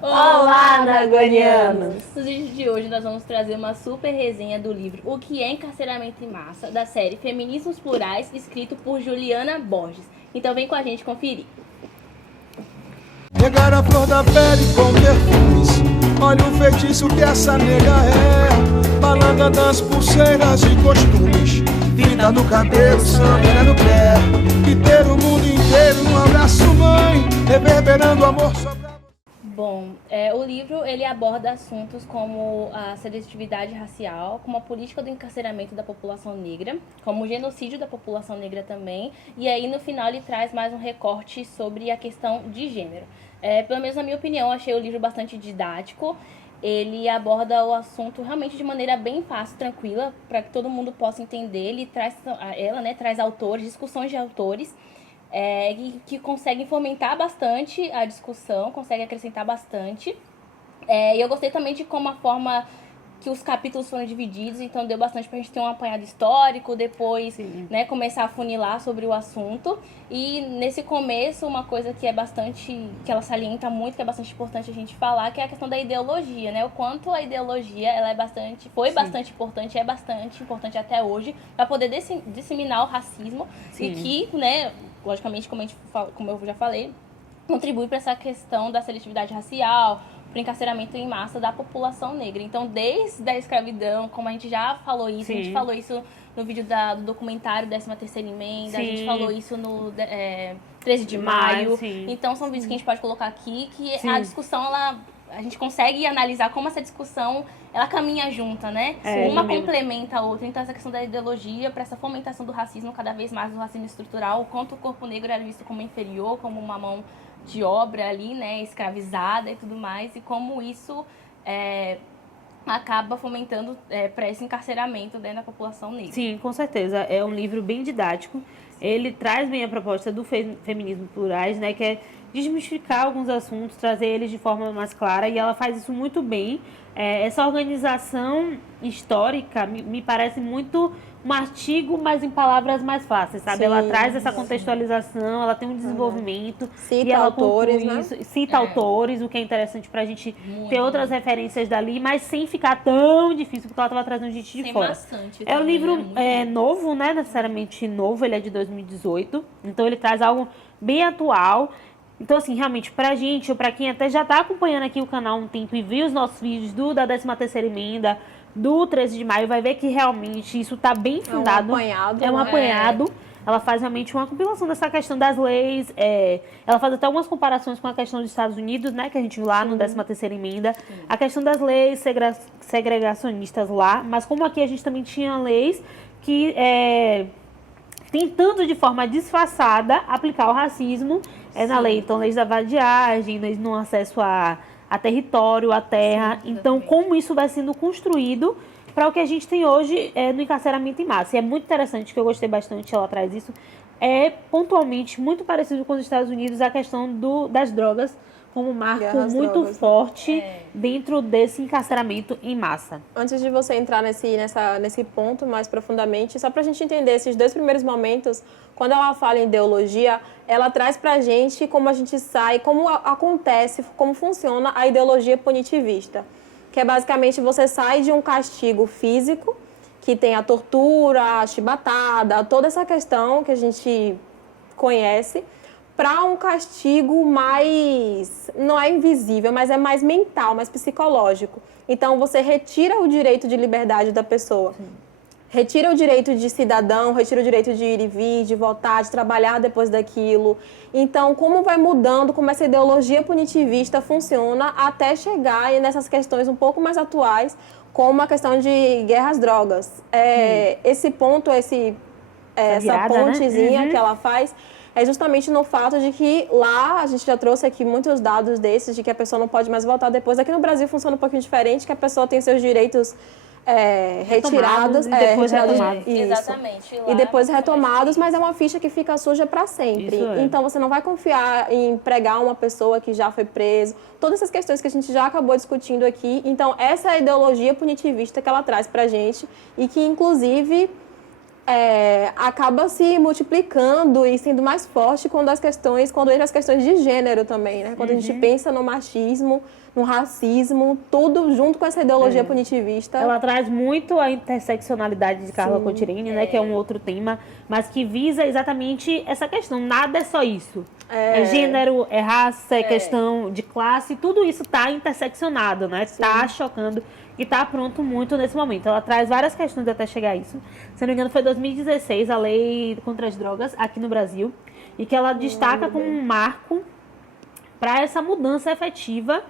Olá, Nagonianos! No vídeo de hoje nós vamos trazer uma super resenha do livro O que é Encarceramento em Massa, da série Feminismos Plurais, escrito por Juliana Borges. Então vem com a gente conferir. Pegar a flor da pele com perfumes, olha o feitiço que essa nega é. Balanga das pulseiras e costumes, vida no cabelo, samba no pé. E ter o mundo inteiro no abraço, mãe, reverberando amor sobre a... Bom, o livro ele aborda assuntos como a seletividade racial, como a política do encarceramento da população negra, como o genocídio da população negra também, e aí no final ele traz mais um recorte sobre a questão de gênero. Pelo menos na minha opinião, eu achei o livro bastante didático. Ele aborda o assunto realmente de maneira bem fácil, tranquila, para que todo mundo possa entender. Ele traz, traz autores, discussões de autores, que conseguem fomentar bastante a discussão, conseguem acrescentar bastante. E eu gostei também de como a forma que os capítulos foram divididos, então deu bastante pra gente ter um apanhado histórico, depois começar a funilar sobre o assunto. E nesse começo, uma coisa que é bastante, que ela salienta muito, que é bastante importante a gente falar, que é a questão da ideologia, né? O quanto a ideologia ela bastante importante, é bastante importante até hoje, para poder disseminar o racismo. E que, logicamente, como eu já falei, contribui para essa questão da seletividade racial, para o encarceramento em massa da população negra. Então, desde a escravidão, como a gente já falou isso, a gente falou isso no vídeo do documentário 13ª Emenda, a gente falou isso no 13 de maio. Então, são vídeos que a gente pode colocar aqui, que a discussão, a gente consegue analisar como essa discussão, ela caminha junta, né? Uma complementa a outra. Então, essa questão da ideologia, para essa fomentação do racismo, cada vez mais do racismo estrutural, o quanto o corpo negro era visto como inferior, como uma mão de obra ali, né, escravizada e tudo mais, e como isso acaba fomentando para esse encarceramento dentro da população negra. Sim, com certeza. É um livro bem didático. Ele traz bem a proposta do feminismo plurais, né, que é desmistificar alguns assuntos, trazer eles de forma mais clara, e ela faz isso muito bem. Essa organização histórica me parece muito um artigo, mas em palavras mais fáceis, sabe? Ela traz essa contextualização, ela tem um desenvolvimento. Cita e ela autores, né? Cita autores, o que é interessante pra gente ter outras referências dali, mas sem ficar tão difícil, porque ela estava trazendo gente de fora. É um livro novo, né? Necessariamente novo, ele é de 2018, então ele traz algo bem atual. Então, assim, realmente, pra gente, ou pra quem até já tá acompanhando aqui o canal há um tempo e viu os nossos vídeos da 13ª Emenda, do 13 de maio, vai ver que realmente isso tá bem fundado. É um apanhado. Ela faz realmente uma compilação dessa questão das leis. Ela faz até algumas comparações com a questão dos Estados Unidos, né? Que a gente viu lá no 13ª Emenda. A questão das leis segregacionistas lá. Mas como aqui a gente também tinha leis que... tentando de forma disfarçada aplicar o racismo na lei. Então, leis da vadiagem, leis no acesso a território, a terra. Então, como isso vai sendo construído para o que a gente tem hoje no encarceramento em massa. E é muito interessante, que eu gostei bastante, ela traz isso. É pontualmente muito parecido com os Estados Unidos a questão das drogas, como um marco muito forte dentro desse encarceramento em massa. Antes de você entrar nesse ponto mais profundamente, só para a gente entender esses dois primeiros momentos, quando ela fala em ideologia, ela traz para a gente como a gente sai, como acontece, como funciona a ideologia punitivista. Que é basicamente você sai de um castigo físico, que tem a tortura, a chibatada, toda essa questão que a gente conhece, para um castigo mais, não é invisível, mas é mais mental, mais psicológico. Então, você retira o direito de liberdade da pessoa. Retira o direito de cidadão, retira o direito de ir e vir, de votar, de trabalhar depois daquilo. Então, como vai mudando, como essa ideologia punitivista funciona até chegar nessas questões um pouco mais atuais, como a questão de guerra às drogas. Esse ponto, essa pontezinha que ela faz, é justamente no fato de que lá, a gente já trouxe aqui muitos dados desses, de que a pessoa não pode mais votar depois. Aqui no Brasil funciona um pouquinho diferente, que a pessoa tem seus direitos retirados e depois retomados. Exatamente. E depois retomados, mas é uma ficha que fica suja para sempre. Então você não vai confiar em pregar uma pessoa que já foi preso. Todas essas questões que a gente já acabou discutindo aqui. Então essa é a ideologia punitivista que ela traz pra gente e que inclusive acaba se multiplicando e sendo mais forte quando entra as questões de gênero também, né? Quando a gente pensa no machismo, no racismo, tudo junto com essa ideologia punitivista. Ela traz muito a interseccionalidade de Carla Cotirene, né? Que é um outro tema, mas que visa exatamente essa questão. Nada é só isso. É gênero, é raça, é questão de classe, tudo isso está interseccionado, né? Está chocando e está pronto muito nesse momento. Ela traz várias questões até chegar a isso. Se não me engano, foi 2016 a lei contra as drogas aqui no Brasil, e que ela destaca como um marco para essa mudança efetiva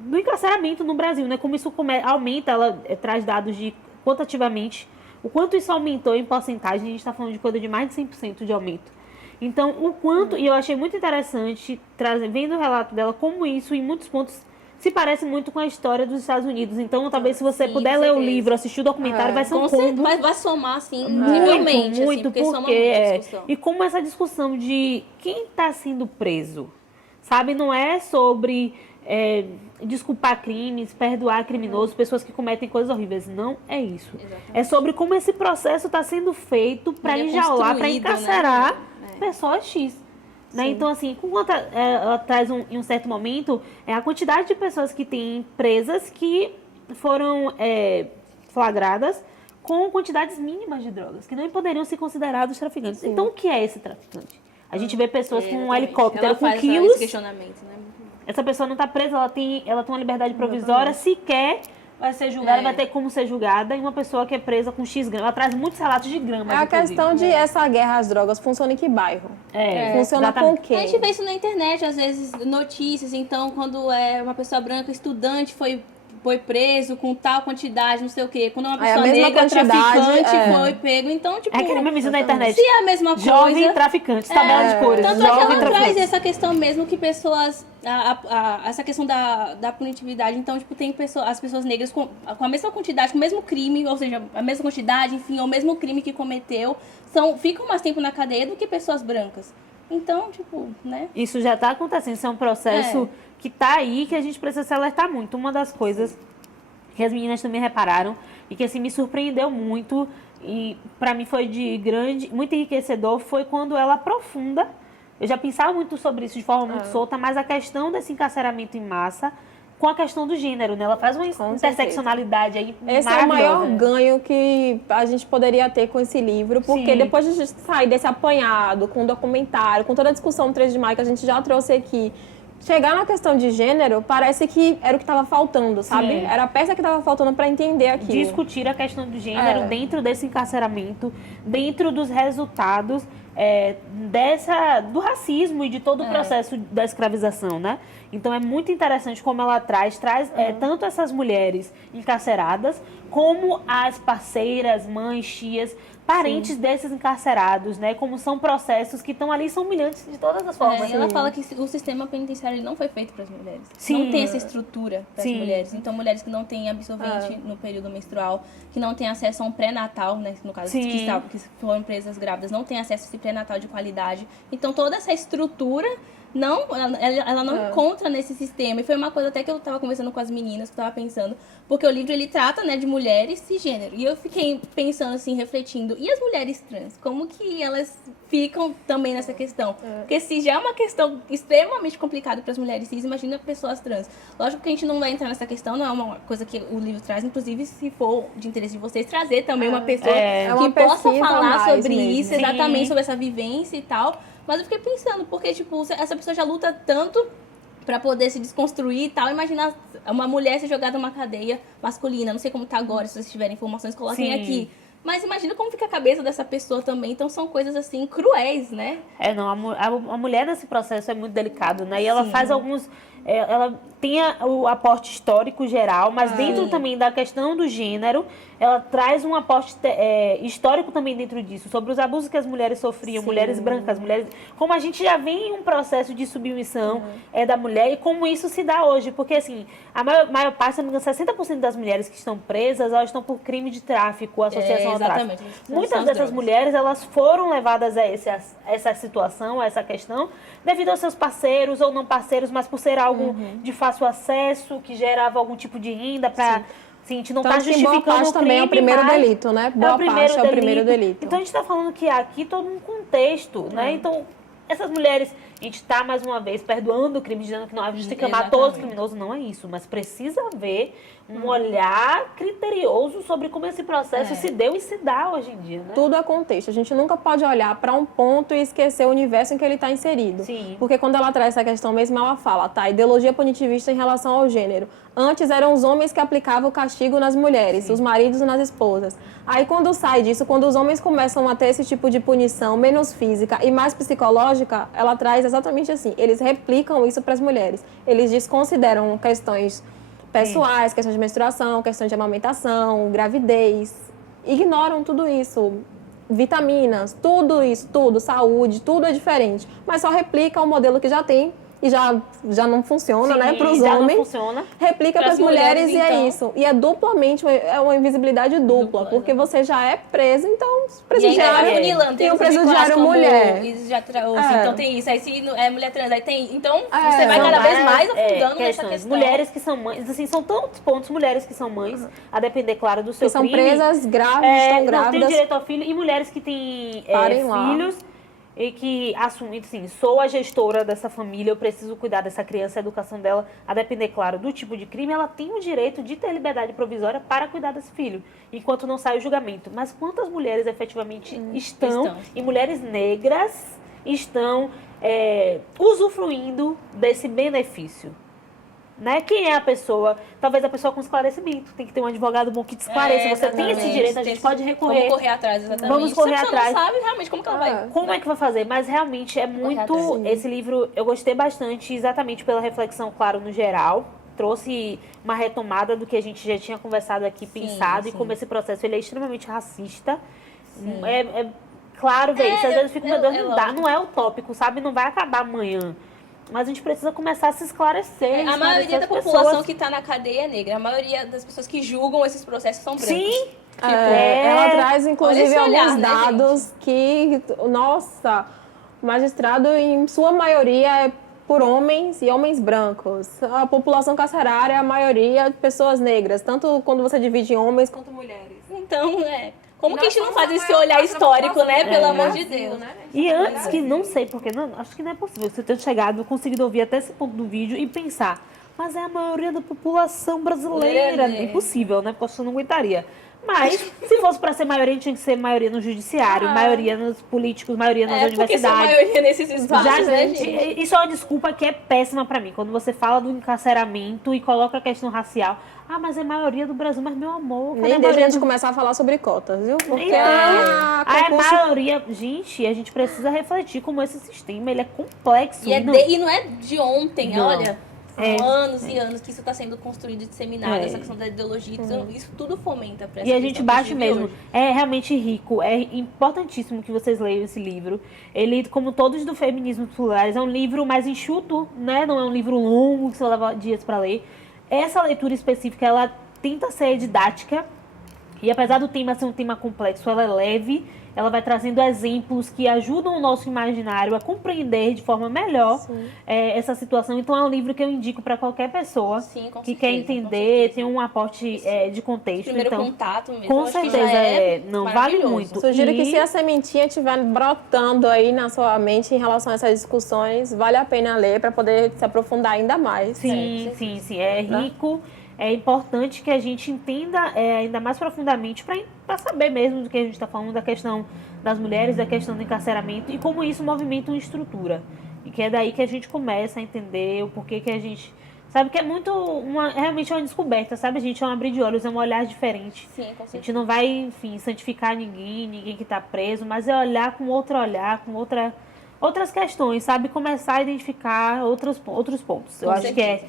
do encarceramento no Brasil, né? Como isso aumenta, ela traz dados de quantitativamente, o quanto isso aumentou em porcentagem, a gente está falando de coisa de mais de 100% de aumento. Então, o quanto, e eu achei muito interessante, vendo o relato dela, como isso, em muitos pontos, se parece muito com a história dos Estados Unidos. Então, talvez, se você puder ler o livro, assistir o documentário, vai ser um combo. Vai somar, assim, realmente. Muito, porque e como essa discussão de quem está sendo preso, sabe? Não é sobre desculpar crimes, perdoar criminosos, pessoas que cometem coisas horríveis. Não é isso. Exatamente. É sobre como esse processo está sendo feito para enjaular, para encarcerar pessoas X. Né? Então, assim, ela traz em um certo momento a quantidade de pessoas que tem presas que foram flagradas com quantidades mínimas de drogas, que não poderiam ser considerados traficantes. Sim. Então, o que é esse traficante? A gente vê pessoas com um helicóptero com quilos. Questionamento, né? Essa pessoa não está presa, ela tem uma liberdade provisória, sequer vai ser julgada, vai ter como ser julgada, e uma pessoa que é presa com X gramas. Ela traz muitos relatos de gramas. A questão de essa guerra às drogas funciona em que bairro? Funciona exatamente. Com quem? A gente vê isso na internet, às vezes, notícias. Então, quando uma pessoa branca, estudante, foi preso com tal quantidade, não sei o quê. Quando uma pessoa negra, traficante, foi pego. Então, tipo... É aquele mesmo isso na internet. Se é a mesma coisa... Jovem traficante, tabela de cores. Tanto é que ela traz essa questão mesmo que pessoas... essa questão da punitividade. Então, tipo, tem as pessoas negras com a mesma quantidade, com o mesmo crime, ou seja, a mesma quantidade, enfim, ou o mesmo crime que cometeu, ficam mais tempo na cadeia do que pessoas brancas. Então, tipo, né? Isso já está acontecendo, isso é um processo que está aí, que a gente precisa se alertar muito. Uma das coisas que as meninas também repararam e que, assim, me surpreendeu muito e para mim foi muito enriquecedor, foi quando ela aprofunda. Eu já pensava muito sobre isso de forma muito solta, mas a questão desse encarceramento em massa com a questão do gênero, né? Ela faz uma interseccionalidade aí esse é o maior ganho que a gente poderia ter com esse livro, porque depois de a gente sair desse apanhado, com o documentário, com toda a discussão do 3 de maio que a gente já trouxe aqui, chegar na questão de gênero, parece que era o que estava faltando, sabe? Sim. Era a peça que estava faltando para entender aquilo. Discutir a questão do gênero dentro desse encarceramento, dentro dos resultados do racismo e de todo o processo da escravização, né? Então, é muito interessante como ela traz tanto essas mulheres encarceradas, como as parceiras, mães, tias, parentes desses encarcerados, né? Como são processos que estão ali, são humilhantes de todas as formas. Ela fala que o sistema penitenciário não foi feito para as mulheres. Não tem essa estrutura para as mulheres. Então, mulheres que não têm absorvente no período menstrual, que não têm acesso a um pré-natal, né? No caso, que foram presas grávidas, não têm acesso a esse pré-natal de qualidade. Então, toda essa estrutura... ela não encontra nesse sistema. E foi uma coisa até que eu estava conversando com as meninas, que eu estava pensando, porque o livro ele trata, né, de mulheres cisgênero. E eu fiquei pensando assim, refletindo, e as mulheres trans? Como que elas ficam também nessa questão? Porque se já é uma questão extremamente complicada para as mulheres cis, imagina pessoas trans. Lógico que a gente não vai entrar nessa questão, não é uma coisa que o livro traz, inclusive se for de interesse de vocês, trazer também uma pessoa que possa falar sobre isso, exatamente, sobre essa vivência e tal. Mas eu fiquei pensando, porque, tipo, essa pessoa já luta tanto pra poder se desconstruir e tal. Imagina uma mulher ser jogada numa cadeia masculina. Não sei como tá agora, se vocês tiverem informações, coloquem aqui. Mas imagina como fica a cabeça dessa pessoa também. Então, são coisas, assim, cruéis, né? A mulher nesse processo é muito delicado, né? E ela faz alguns... Ela tem o aporte histórico geral, mas dentro também da questão do gênero, ela traz um aporte histórico também dentro disso, sobre os abusos que as mulheres sofriam, mulheres brancas, mulheres... Como a gente já vem em um processo de submissão da mulher e como isso se dá hoje. Porque, assim, a maior parte, se não me engano, 60% das mulheres que estão presas, elas estão por crime de tráfico, associação ao tráfico. Muitas dessas mulheres, elas foram levadas a essa situação, a essa questão, devido aos seus parceiros ou não parceiros, mas por ser algo de fácil acesso, que gerava algum tipo de renda para Sim, a gente não está justificando boa parte o crime, também é o primeiro delito, né? Boa parte é o primeiro delito. Então a gente está falando que há aqui todo um contexto, né? Então, essas mulheres, a gente está, mais uma vez, perdoando o crime, dizendo que não, a gente tem que amar todos os criminosos, não é isso. Mas precisa haver um olhar criterioso sobre como esse processo se deu e se dá hoje em dia, né? Tudo é contexto. A gente nunca pode olhar para um ponto e esquecer o universo em que ele está inserido. Sim. Porque quando ela traz essa questão mesmo, ela fala, tá, ideologia punitivista em relação ao gênero. Antes eram os homens que aplicavam o castigo nas mulheres, os maridos nas esposas. Aí quando sai disso, quando os homens começam a ter esse tipo de punição menos física e mais psicológica, ela traz exatamente assim. Eles replicam isso para as mulheres. Eles desconsideram questões pessoais, questões de menstruação, questões de amamentação, gravidez. Ignoram tudo isso. Vitaminas, tudo isso, tudo, saúde, tudo é diferente. Mas só replica o modelo que já tem e já não funciona, né, para os homens. Não funciona. Replica para as mulheres e então. é isso. E é duplamente, é uma invisibilidade dupla, porque você já é preso, então presidiário e um presidiário mulher. Então tem isso. Aí se é mulher trans, aí tem. Então você vai cada vez mais afundando nessa questão. Mulheres que são mães, assim, são tantos pontos, mulheres que são mães, a depender, claro, do seu que são crime. presas grávidas, estão grávidas. Não tem direito ao filho, e mulheres que têm filhos. E que assumem, assim, sou a gestora dessa família, eu preciso cuidar dessa criança, a educação dela, a depender, claro, do tipo de crime, ela tem o direito de ter liberdade provisória para cuidar desse filho, enquanto não sai o julgamento. Mas quantas mulheres efetivamente estão, e mulheres negras estão usufruindo desse benefício? Né? Quem é a pessoa? Talvez a pessoa com esclarecimento. Tem que ter um advogado bom que te esclareça. Você tem esse direito, a gente pode recorrer. Vamos correr atrás, exatamente. Vamos correr atrás. Você não sabe realmente como que ela vai. Como é que vai fazer? Mas realmente é muito... Esse livro eu gostei bastante, exatamente pela reflexão, claro, no geral. Trouxe uma retomada do que a gente já tinha conversado aqui, pensado, e como esse processo ele é extremamente racista. Claro, velho, às vezes eu fico, meu Deus, não é utópico, sabe? Não vai acabar amanhã. Mas a gente precisa começar a se esclarecer. A maioria da população que está na cadeia é negra. A maioria das pessoas que julgam esses processos são brancos. Sim. Ela traz, inclusive, alguns né, dados que, nossa, o magistrado, em sua maioria, é por homens e homens brancos. A população carcerária, a maioria de pessoas negras, tanto quando você divide em homens quanto mulheres. Então, como que a gente não faz esse olhar histórico, né? Pelo amor de Deus. Né? E antes que, não sei porque, acho que não é possível você ter chegado, conseguido ouvir até esse ponto do vídeo e pensar, mas é a maioria da população brasileira. É impossível, né? Porque eu não aguentaria. Mas, se fosse para ser maioria, tinha que ser maioria no judiciário, maioria nos políticos, maioria nas universidades. Porque maioria nesses espaços, né, gente? Isso é uma desculpa que é péssima para mim. Quando você fala do encarceramento e coloca a questão racial. Mas é a maioria do Brasil, mas meu amor... Nem deixa a gente começar a falar sobre cotas, viu? Porque a maioria... Gente, a gente precisa refletir como esse sistema, ele é complexo. E não é de ontem, não. Olha... São anos e anos que isso está sendo construído e disseminado, essa questão da ideologia, então isso tudo fomenta para essa E a gente bate mesmo. Hoje. É realmente rico, é importantíssimo que vocês leiam esse livro. Ele, como todos do Feminismo Plurales, é um livro mais enxuto, né? Não é um livro longo que você leva dias para ler. Essa leitura específica, ela tenta ser didática, e apesar do tema ser um tema complexo, ela é leve, ela vai trazendo exemplos que ajudam o nosso imaginário a compreender de forma melhor essa situação. Então é um livro que eu indico para qualquer pessoa que quer entender, tem um aporte de contexto. Primeiro contato mesmo. Com certeza, não vale muito. Sugiro que se a sementinha estiver brotando aí na sua mente em relação a essas discussões, vale a pena ler para poder se aprofundar ainda mais. Sim. É rico. É importante que a gente entenda ainda mais profundamente para saber mesmo do que a gente está falando, da questão das mulheres, da questão do encarceramento e como isso movimenta uma estrutura. E que é daí que a gente começa a entender o porquê que a gente... Sabe que é realmente uma descoberta, sabe? A gente é um abrir de olhos, é um olhar diferente. Sim, com certeza. A gente não vai, enfim, santificar ninguém que está preso, mas é olhar com outro olhar, com outras questões, sabe? Começar a identificar outros pontos. Eu acho que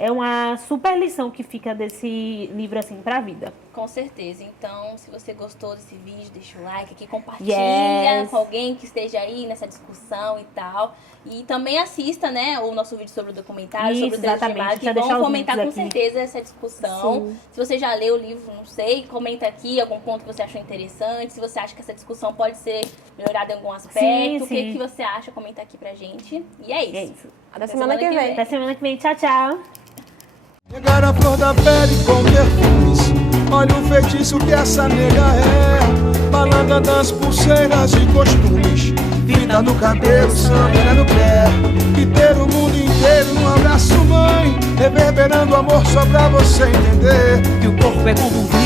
é uma super lição que fica desse livro, assim, pra vida. Com certeza. Então, se você gostou desse vídeo, deixa o like aqui, compartilha com alguém que esteja aí nessa discussão e tal. E também assista, né, o nosso vídeo sobre o documentário, sobre os direitos de imagem, que vão fomentar com certeza essa discussão. Sim. Se você já leu o livro, não sei, comenta aqui algum ponto que você achou interessante. Se você acha que essa discussão pode ser melhorada em algum aspecto, o que você acha, comenta aqui pra gente. E é isso. Até semana que vem. Até semana que vem. Tchau, tchau. Regar a flor da pele com perfumes, Olha o feitiço que essa nega é, balanga das pulseiras e costumes, vida no cabelo, samba no pé, e ter o mundo inteiro num abraço, mãe, reverberando amor só pra você entender que o corpo é como um